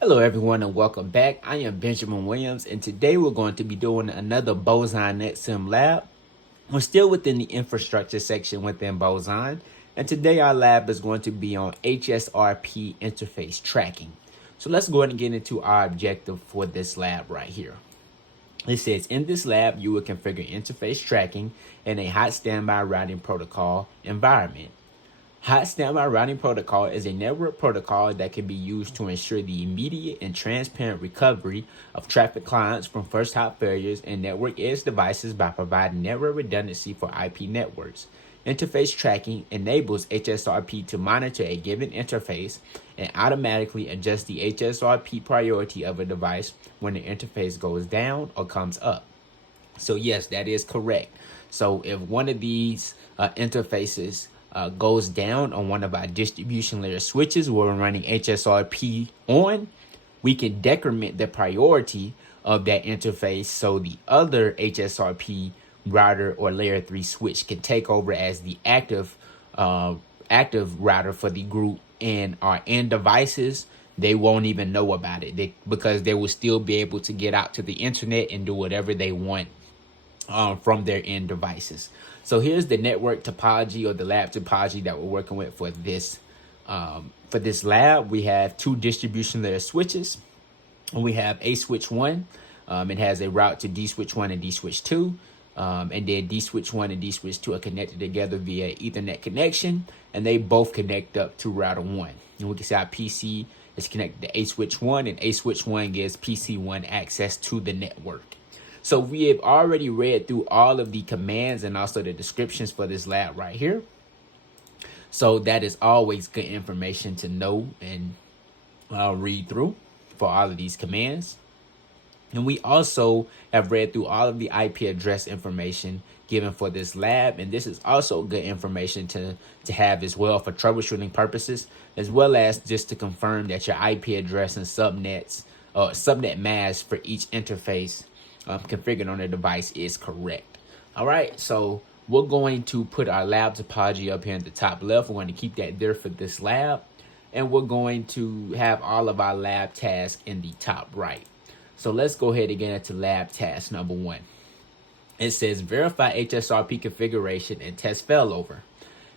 Hello everyone and welcome back. I am Benjamin Williams and today we're going to be doing another Boson NetSim lab. We're still within the infrastructure section within Boson, and today our lab is going to be on HSRP interface tracking. So let's go ahead and get into our objective for this lab right here. It says in this lab you will configure interface tracking in a hot standby routing protocol environment. Hot Standby Routing Protocol is a network protocol that can be used to ensure the immediate and transparent recovery of traffic clients from first hop failures and network edge devices by providing network redundancy for IP networks. Interface tracking enables HSRP to monitor a given interface and automatically adjust the HSRP priority of a device when the interface goes down or comes up. So yes, that is correct. So if one of these interfaces goes down on one of our distribution layer switches where we're running HSRP on, we can decrement the priority of that interface so the other HSRP router or layer 3 switch can take over as the active router for the group, and our end devices, they won't even know about it because they will still be able to get out to the internet and do whatever they want from their end devices. So here's the network topology or the lab topology that we're working with for this lab. We have two distribution layer switches. We have A switch 1. It has a route to D switch 1 and D switch 2. And then D switch 1 and D switch 2 are connected together via Ethernet connection, and they both connect up to router 1. And we can see our PC is connected to A switch 1, and A switch 1 gives PC 1 access to the network. So we have already read through all of the commands and also the descriptions for this lab right here. So that is always good information to know and read through for all of these commands. And we also have read through all of the IP address information given for this lab. And this is also good information to have as well for troubleshooting purposes, as well as just to confirm that your IP address and subnet mask for each interface configured on the device is correct. All right, so we're going to put our lab topology up here at the top left. We're going to keep that there for this lab, and we're going to have all of our lab tasks in the top right. So let's go ahead and get into lab task number 1. It says verify HSRP configuration and test failover.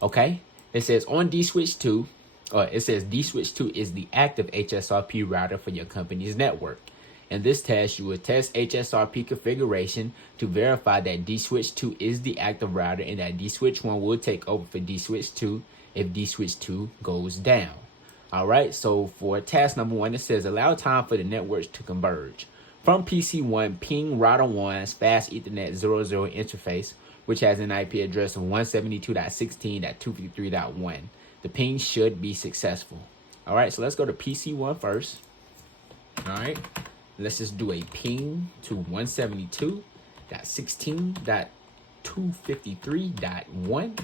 Okay, it says on D switch 2, it says D switch 2 is the active HSRP router for your company's network. In this test, you will test HSRP configuration to verify that D switch 2 is the active router and that D switch 1 will take over for D switch 2 if D switch 2 goes down. All right, so for task number 1, it says allow time for the networks to converge. From PC1, ping router 1's fast Ethernet 00 interface, which has an IP address of 172.16.253.1. The ping should be successful. All right, so let's go to PC1 first. All right. Let's just do a ping to 172.16.253.1.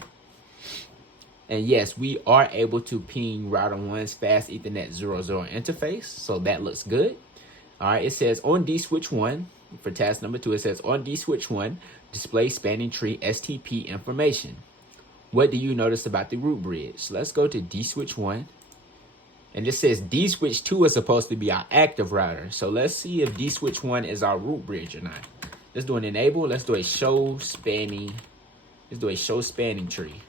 And yes, we are able to ping router 1's fast Ethernet 00 interface. So that looks good. All right, it says on D switch 1, for task number 2, it says on D switch 1, display spanning tree STP information. What do you notice about the root bridge? So let's go to D switch 1. And this says D switch 2 is supposed to be our active router. So let's see if D switch 1 is our root bridge or not. Let's do an enable. Let's do a show spanning tree.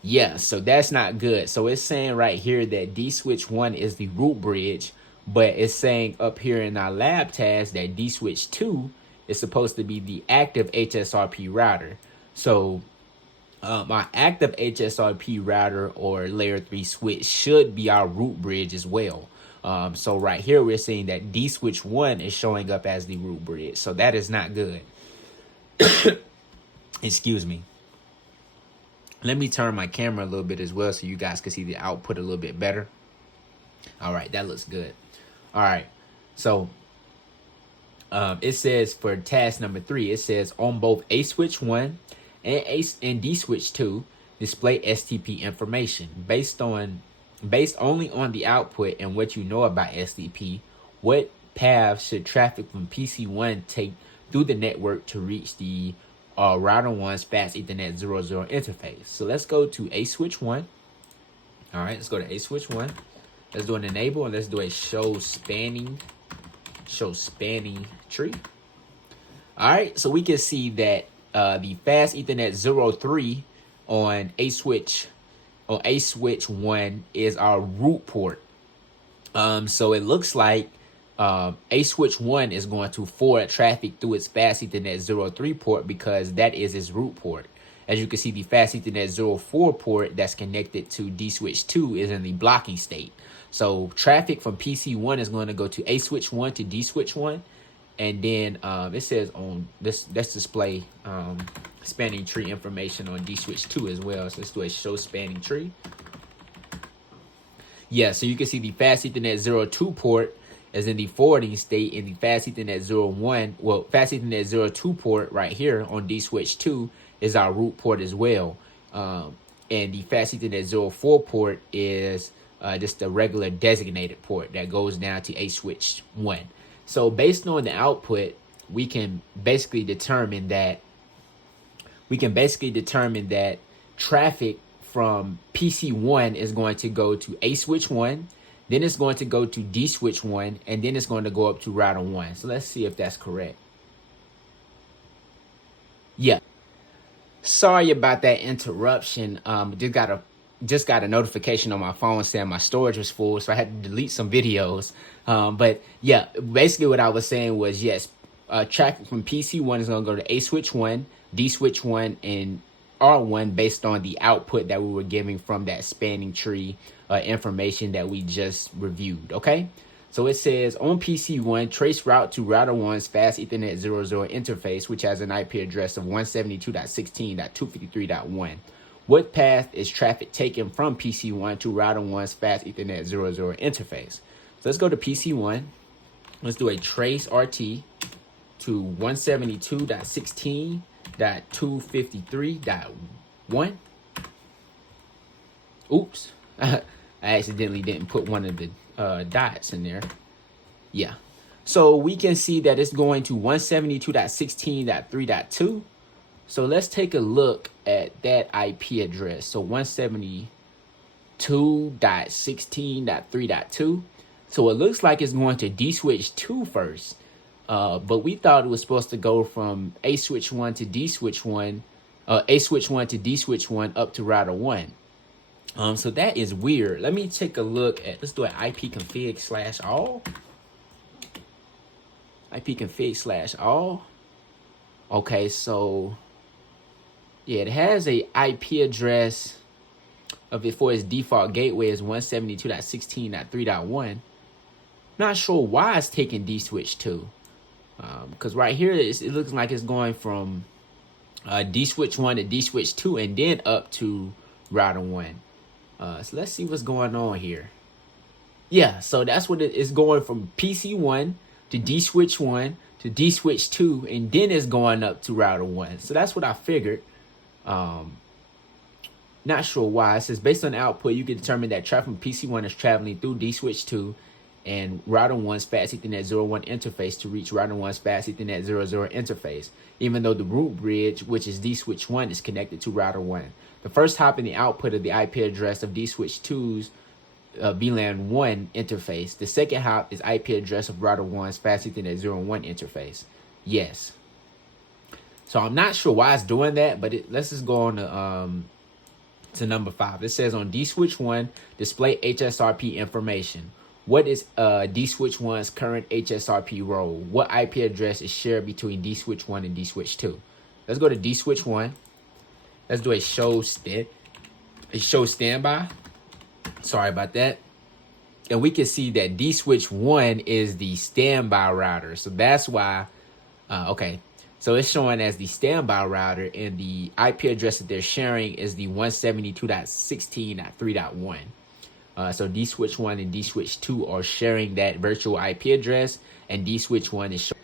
Yeah, so that's not good. So it's saying right here that D switch 1 is the root bridge, but it's saying up here in our lab task that D switch 2 is supposed to be the active HSRP router. So our active HSRP router or layer 3 switch should be our root bridge as well. So right here we're seeing that D switch 1 is showing up as the root bridge. So that is not good. Excuse me. Let me turn my camera a little bit as well so you guys can see the output a little bit better. All right, that looks good. All right, so it says for task number 3, it says on both A switch 1 and D switch 2, display STP information based only on the output and what you know about STP. What path should traffic from PC1 take through the network to reach the router 1's fast Ethernet 00 interface? So let's go to A switch 1. All right, let's go to A switch 1. Let's do an enable, and let's do a show spanning tree. All right, so we can see that the fast Ethernet 03 on A switch 1 is our root port. So it looks like A switch 1 is going to forward traffic through its fast Ethernet 03 port because that is its root port. As you can see, the fast Ethernet 04 port that's connected to D switch 2 is in the blocking state. So traffic from PC1 is going to go to A switch 1 to D switch 1. And then it says on this, let's display spanning tree information on D switch 2 as well. So let's do a show spanning tree. Yeah, so you can see the fast Ethernet 02 port is in the forwarding state, and the fast Ethernet 01, well, fast Ethernet 02 port right here on D switch 2 is our root port as well. And the fast Ethernet 04 port is just a regular designated port that goes down to A switch 1. So based on the output, we can basically determine that traffic from PC1 is going to go to A switch 1, then it's going to go to D switch 1, and then it's going to go up to router 1. So let's see if that's correct. Yeah. Sorry about that interruption. Just got a notification on my phone saying my storage was full, so I had to delete some videos. But yeah, basically what I was saying was, yes, traffic from PC1 is going to go to A switch 1, D switch 1, and R1 based on the output that we were giving from that spanning tree information that we just reviewed. Okay, so it says on PC1, trace route to router 1's fast Ethernet 00 interface, which has an IP address of 172.16.253.1. What path is traffic taken from PC1 to router 1's fast Ethernet 00 interface? So let's go to PC1. Let's do a trace RT to 172.16.253.1. Oops. I accidentally didn't put one of the dots in there. Yeah. So we can see that it's going to 172.16.3.2. So let's take a look at that IP address. So 172.16.3.2. So it looks like it's going to D switch 2 first. But we thought it was supposed to go from A switch 1 to D switch 1, A switch 1 to D switch 1 up to router 1. So that is weird. Let me take a look at, let's do an ipconfig/all. ipconfig/all. Okay, so yeah, it has a IP address of it for its default gateway is 172.16.3.1. Not sure why it's taking D switch 2. Because right here it looks like it's going from D switch 1 to D switch 2 and then up to router 1. So let's see what's going on here. Yeah, so that's what it is, going from PC1 to D switch 1 to D switch 2, and then it's going up to router 1. So that's what I figured. Not sure why. It says based on the output, you can determine that traffic from PC1 is traveling through D switch 2 and router 1's fast Ethernet 01 interface to reach router 1's fast Ethernet 00 interface, even though the root bridge, which is D switch 1, is connected to router 1. The first hop in the output of the IP address of D switch 2's VLAN 1 interface. The second hop is IP address of router 1's fast Ethernet 01 interface. Yes. So I'm not sure why it's doing that, but let's just go on to number 5. It says on D switch 1, display HSRP information. What is D switch 1's current HSRP role? What IP address is shared between D switch 1 and D switch 2? Let's go to D switch 1. Let's do a show standby. Sorry about that. And we can see that D switch 1 is the standby router. So that's why, okay. So it's showing as the standby router, and the IP address that they're sharing is the 172.16.3.1. So D switch 1 and D switch 2 are sharing that virtual IP address, and D switch 1 is showing.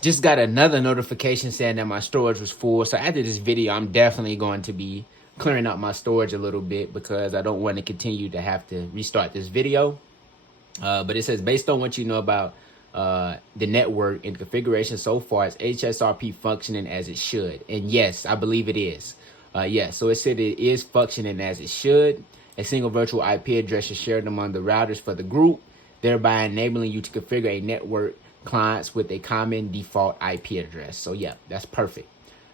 Just got another notification saying that my storage was full. So after this video, I'm definitely going to be clearing up my storage a little bit because I don't want to continue to have to restart this video. But it says based on what you know about the network and configuration so far, it's HSRP functioning as it should. And yes, I believe it is. Yes, so it said it is functioning as it should. A single virtual IP address is shared among the routers for the group, thereby enabling you to configure a network clients with a common default IP address. So yeah, that's perfect.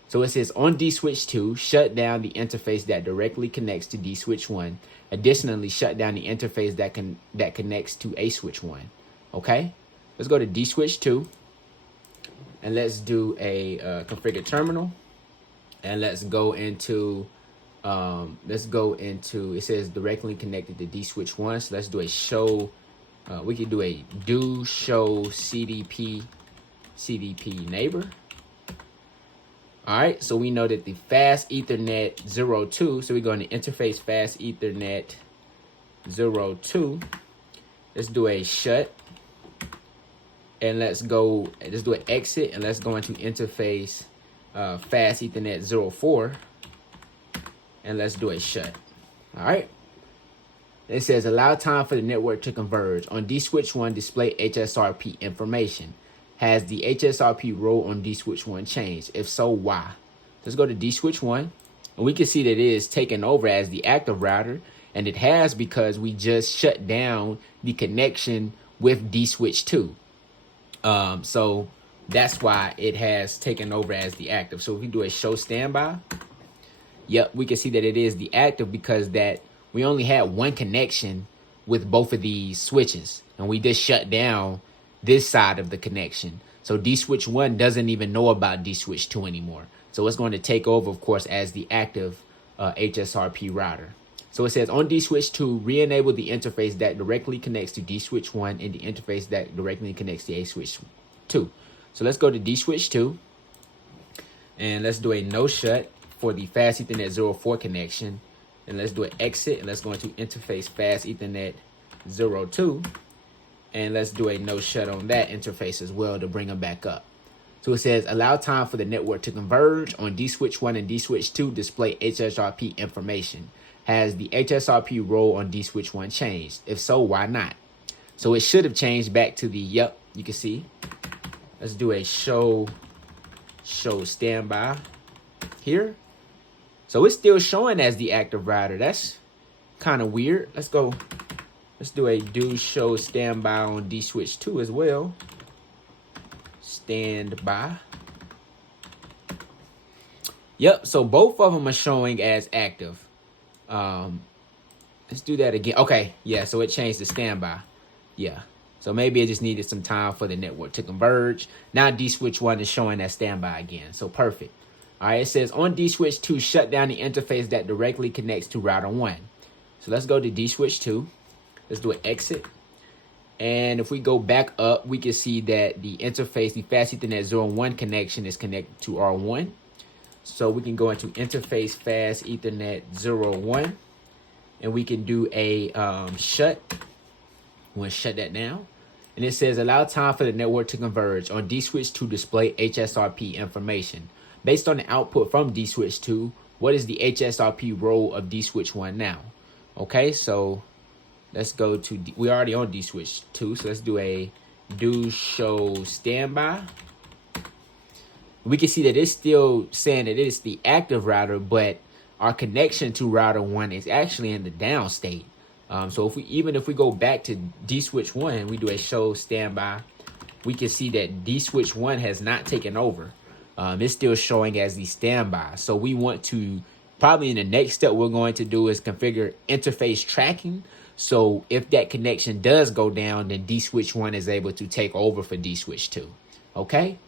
So it says on dswitch 2, shut down the interface that directly connects to dswitch 1. Additionally, shut down the interface that connects to a switch 1. Okay, let's go to dswitch 2 and let's do a configure terminal, and let's go into it says directly connected to dswitch 1. So let's do a show. We could do a do show cdp neighbor. All right, so we know that the fast ethernet 02, so we're going to interface fast ethernet 02. Let's do a shut, and let's do an exit, and let's go into interface fast ethernet 04, and let's do a shut. All right. It says allow time for the network to converge. On dswitch 1, display HSRP information. Has the HSRP role on dswitch 1 changed? If so, why? Let's go to dswitch 1, and we can see that it is taken over as the active router, and it has because we just shut down the connection with dswitch 2. So that's why it has taken over as the active. So if we do a show standby, yep, we can see that it is the active because that we only had one connection with both of these switches, and we just shut down this side of the connection. So dswitch 1 doesn't even know about dswitch 2 anymore. So it's going to take over, of course, as the active HSRP router. So it says on dswitch 2, re-enable the interface that directly connects to dswitch 1 and the interface that directly connects to a switch 2. So let's go to dswitch 2, and let's do a no shut for the fast ethernet 04 connection, and let's do an exit, and let's go into interface fast ethernet 02, and let's do a no shut on that interface as well to bring them back up. So it says allow time for the network to converge. On dswitch 1 and dswitch 2, display HSRP information. Has the HSRP role on dswitch 1 changed? If so, why not? So it should have changed back to the, yep, you can see. Let's do a show standby here. So it's still showing as the active router. That's kind of weird. Let's do a do show standby on dswitch 2 as well. Standby. Yep, so both of them are showing as active. Let's do that again. Okay, yeah, so it changed to standby. Yeah, so maybe it just needed some time for the network to converge. Now dswitch 1 is showing as standby again, so perfect. All right, it says on dswitch 2, shut down the interface that directly connects to router 1. So let's go to dswitch 2. Let's do an exit. And if we go back up, we can see that the interface, the fast ethernet 01 connection is connected to R1. So we can go into interface fast ethernet 01, and we can do a shut. We'll shut that down. And it says allow time for the network to converge. On dswitch 2, display HSRP information. Based on the output from dswitch 2, what is the HSRP role of dswitch 1 now? Okay, so let's go to, we're already on dswitch 2, so let's do a do show standby. We can see that it's still saying that it is the active router, but our connection to router 1 is actually in the down state. So if we go back to dswitch 1, we do a show standby, we can see that dswitch 1 has not taken over. It's still showing as the standby. So we want to, probably in the next step we're going to do is configure interface tracking. So if that connection does go down, then dswitch 1 is able to take over for dswitch 2. Okay?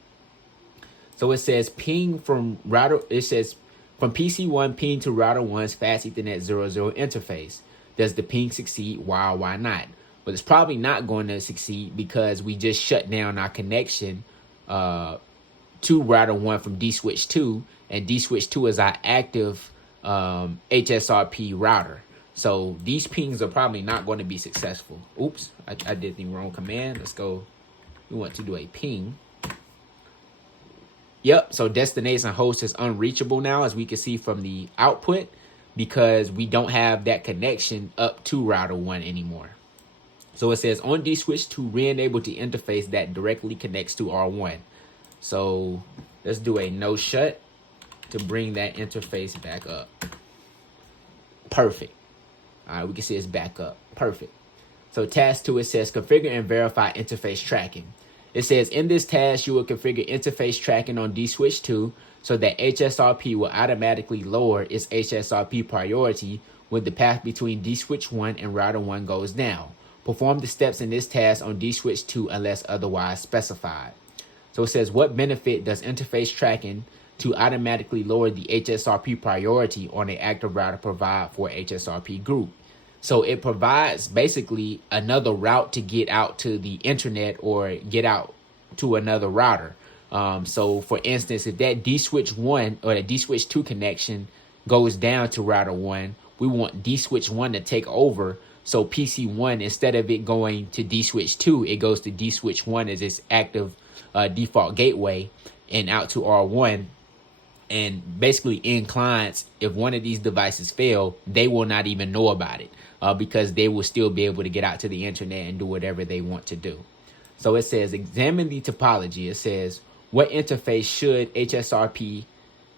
So it says ping from router, it says from PC1 ping to router 1's fast ethernet 00 interface. Does the ping succeed? Why or why not? But it's probably not going to succeed because we just shut down our connection to router 1 from dswitch 2, and dswitch 2 is our active HSRP router. So these pings are probably not going to be successful. Oops, I did the wrong command. Let's go. We want to do a ping. Yep, so destination host is unreachable now, as we can see from the output, because we don't have that connection up to router 1 anymore. So it says on dswitch 2, re-enable the interface that directly connects to R1. So let's do a no shut to bring that interface back up. Perfect. All right, we can see it's back up. Perfect. So task 2, it says configure and verify interface tracking. It says in this task, you will configure interface tracking on D-Switch 2 so that HSRP will automatically lower its HSRP priority when the path between D-Switch 1 and router 1 goes down. Perform the steps in this task on D-Switch 2 unless otherwise specified. So it says, what benefit does interface tracking to automatically lower the HSRP priority on an active router provide for HSRP group? So it provides basically another route to get out to the internet or get out to another router. So for instance, if that D-Switch 1 or the D-Switch 2 connection goes down to router 1, we want D-Switch 1 to take over. So PC 1, instead of it going to D-Switch 2, it goes to D-Switch 1 as its active default gateway and out to R1. And basically in clients, if one of these devices fail, they will not even know about it because they will still be able to get out to the internet and do whatever they want to do. So it says, examine the topology. It says, what interface should HSRP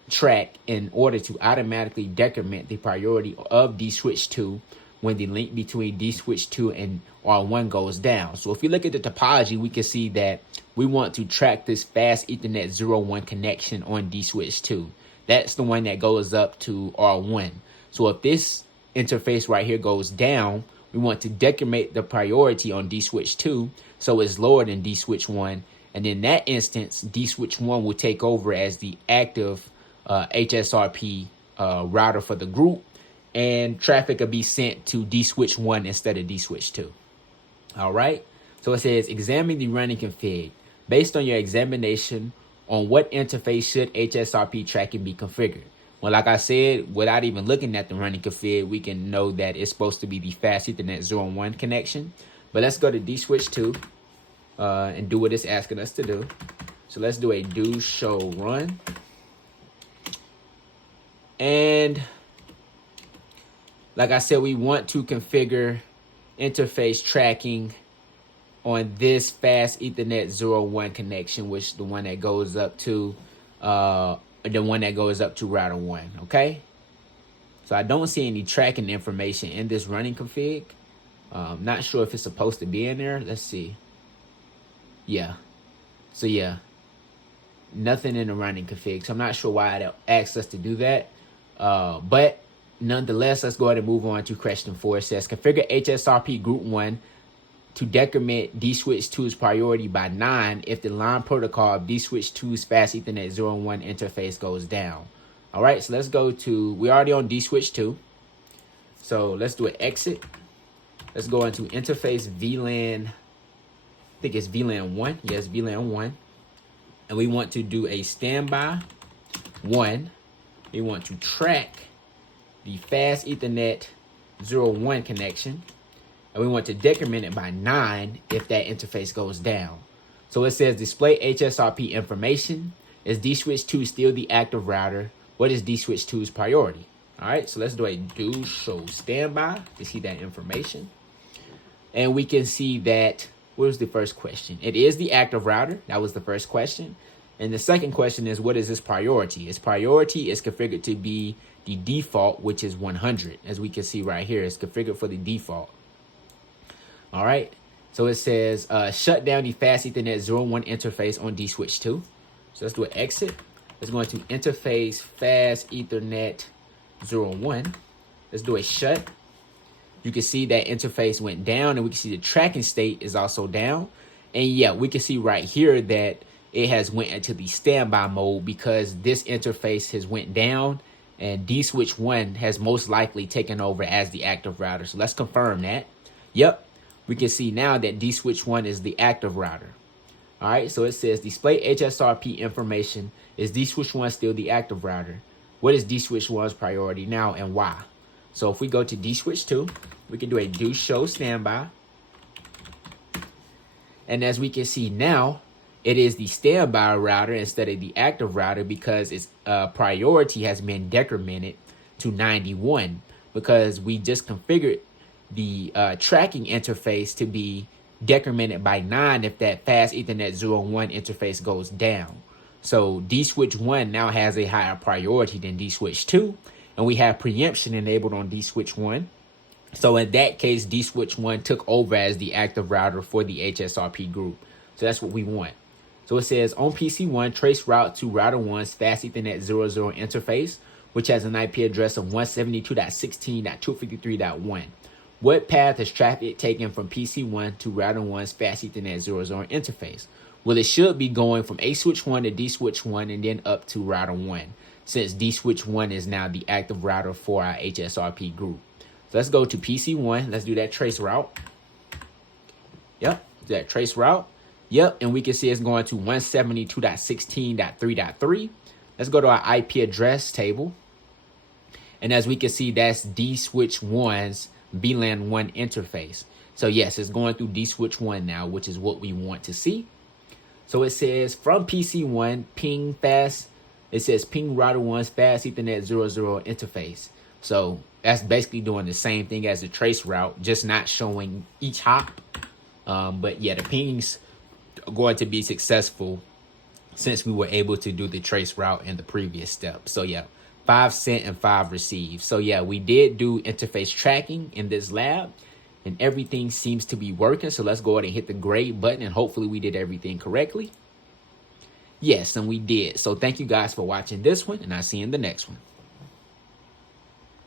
track in order to automatically decrement the priority of D-Switch 2 when the link between D-Switch 2 and R1 goes down? So if you look at the topology, we can see that we want to track this fast Ethernet 0-1 connection on D-Switch 2. That's the one that goes up to R1. So if this interface right here goes down, we want to decrement the priority on D-Switch 2 so it's lower than D-Switch 1. And in that instance, D-Switch 1 will take over as the active HSRP router for the group, and traffic will be sent to D-Switch 1 instead of D-Switch 2. All right. So it says, examine the running config. Based on your examination, on what interface should HSRP tracking be configured? Well, like I said, without even looking at the running config, we can know that it's supposed to be the fast Ethernet 0-1 connection. But let's go to D-Switch 2 and do what it's asking us to do. So let's do a do show run. And like I said, we want to configure interface tracking on this fast Ethernet 0-1 connection, which the one that goes up to router 1. Okay. So I don't see any tracking information in this running config. Not sure if it's supposed to be in there. Let's see. Yeah. So yeah, nothing in the running config. So I'm not sure why it asks us to do that. But nonetheless, let's go ahead and move on to question 4. It says, configure HSRP group 1 to decrement D-Switch 2's priority by 9 if the line protocol of D-Switch 2's fast Ethernet 0-1 interface goes down. All right, so let's go to, we're already on D-Switch 2. So let's do an exit. Let's go into interface VLAN. I think it's VLAN 1. Yes, VLAN 1. And we want to do a standby 1. We want to track the fast Ethernet 0-1 connection. And we want to decrement it by 9 if that interface goes down. So it says display HSRP information. Is D-Switch 2 still the active router? What is D-Switch 2's priority? All right, so let's do a do show standby to see that information. And we can see that, what was the first question? It is the active router. That was the first question. And the second question is, what is its priority? Its priority is configured to be the default, which is 100. As we can see right here, it's configured for the default. All right. So it says shut down the fast Ethernet 0-1 interface on D-Switch 2. So let's do an exit. Let's go into interface fast Ethernet 0-1. Let's do a shut. You can see that interface went down, and we can see the tracking state is also down. And yeah, we can see right here that it has went into the standby mode because this interface has went down and D-Switch 1 has most likely taken over as the active router. So let's confirm that. Yep. We can see now that D-Switch 1 is the active router. All right, so it says display HSRP information. Is D-Switch 1 still the active router? What is D-Switch 1's priority now and why? So if we go to D-Switch 2, we can do a do show standby. And as we can see now, it is the standby router instead of the active router because its priority has been decremented to 91 because we just configured the tracking interface to be decremented by 9 if that fast Ethernet 0-1 interface goes down. So D-Switch 1 now has a higher priority than D-Switch 2, and we have preemption enabled on D-Switch 1. So in that case, D switch 1 took over as the active router for the HSRP group. So that's what we want. So it says on PC1, trace route to router 1's fast Ethernet 00 interface, which has an IP address of 172.16.253.1. What path is traffic taken from PC1 to router 1's fast Ethernet 00 interface? Well, it should be going from A switch 1 to D switch 1 and then up to router 1, since D switch 1 is now the active router for our HSRP group. So let's go to PC1. Let's do that trace route. Yep, that trace route. Yep, and we can see it's going to 172.16.3.3. Let's go to our IP address table. And as we can see, that's D switch 1's VLAN 1 interface. So yes, it's going through D switch 1 now, which is what we want to see. So it says from PC1, ping fast. It says ping router 1's fast Ethernet 00 interface. So that's basically doing the same thing as the trace route, just not showing each hop. But yeah, the pings are going to be successful since we were able to do the trace route in the previous step. So yeah, 5 sent and 5 received. So yeah, we did do interface tracking in this lab and everything seems to be working. So let's go ahead and hit the grade button and hopefully we did everything correctly. Yes, and we did. So thank you guys for watching this one and I'll see you in the next one.